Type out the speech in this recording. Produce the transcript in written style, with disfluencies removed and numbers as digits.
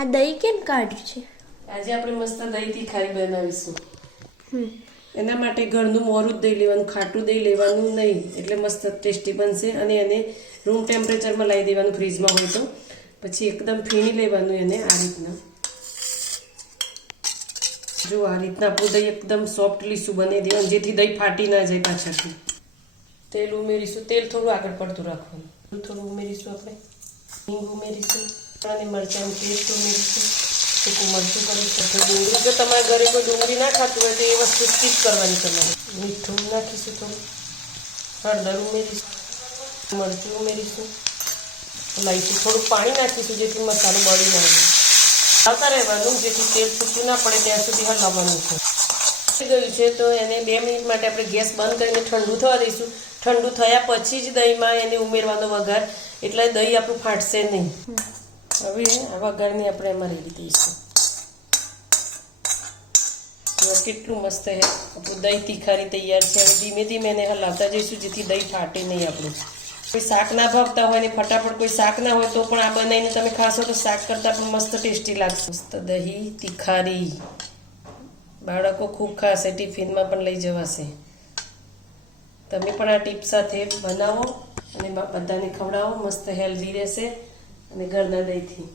આ દહીં કેમ કાઢ્યું છે? આજે આપણે મસ્ત દહીં તીખારી બનાવીશું. એના માટે ઘરનું મોરું દહીં લેવાનું, ખાટું દહીં લેવાનું નહીં, એટલે મસ્ત ટેસ્ટી બનશે. અને એને રૂમ ટેમ્પરેચરમાં લાવી દેવાનું ફ્રીજમાં હોય તો. પછી એકદમ ફીણી લેવાનું એને આ રીતના. જો આ રીતના આપણું દહીં એકદમ સોફ્ટ લીસું બની દેવાનું, જેથી દહીં ફાટી ના જાય પાછળથી. તેલ ઉમેરીશું. તેલ થોડું આગળ પડતું રાખવાનું. થોડું ઉમેરીશું આપણે. હિંગ ઉમેરીશું અને મરચાંની પેસ્ટ ઉમેરીશું. સૂકું મરચું કરીશું. ડુંગળી, જો તમારા ઘરે કોઈ ડુંગળી ના ખાતું હોય તો એ વસ્તુ સ્કીપ કરવાની તમારે. મીઠું નાખીશું થોડું. હળદર ઉમેરીશું. મરચું ઉમેરીશું. લાઈશું થોડું પાણી નાખીશું, જેથી મસાલો બળી ના જાય. આવતા રહેવાનું, જેથી તેલ છૂટું ના પડે ત્યાં સુધી હલાવવાનું છે. ગયું છે તો એને 2 મિનિટ માટે આપણે ગેસ બંધ કરીને ઠંડુ થવા દઈશું. ઠંડુ થયા પછી જ દહીંમાં એને ઉમેરવાનો વઘાર, એટલે દહીં આપણું ફાટશે નહીં. હવે આ વઘારને આપણે એમાં રેડી દઈશું. કેટલું મસ્ત હે આપણું દહીં તીખારી તૈયાર છે. હવે ધીમે ધીમે એને હલાવતા જઈશું, જેથી દહીં ફાટે નહીં આપણું. કોઈ શાક ના ભાવતા હોય ને ફટાફટ કોઈ શાક ના હોય તો પણ આ બનાવીને તમે ખાશો તો શાક કરતાં પણ મસ્ત ટેસ્ટી લાગશે. મસ્ત દહીં તીખારી બાળકો ખૂબ ખાશે, ટિફિનમાં પણ લઈ જવાશે. તમે પણ આ ટીપ સાથે બનાવો અને બધાને ખવડાવો. મસ્ત હેલ્ધી રહેશે અને ઘરના દહીંથી.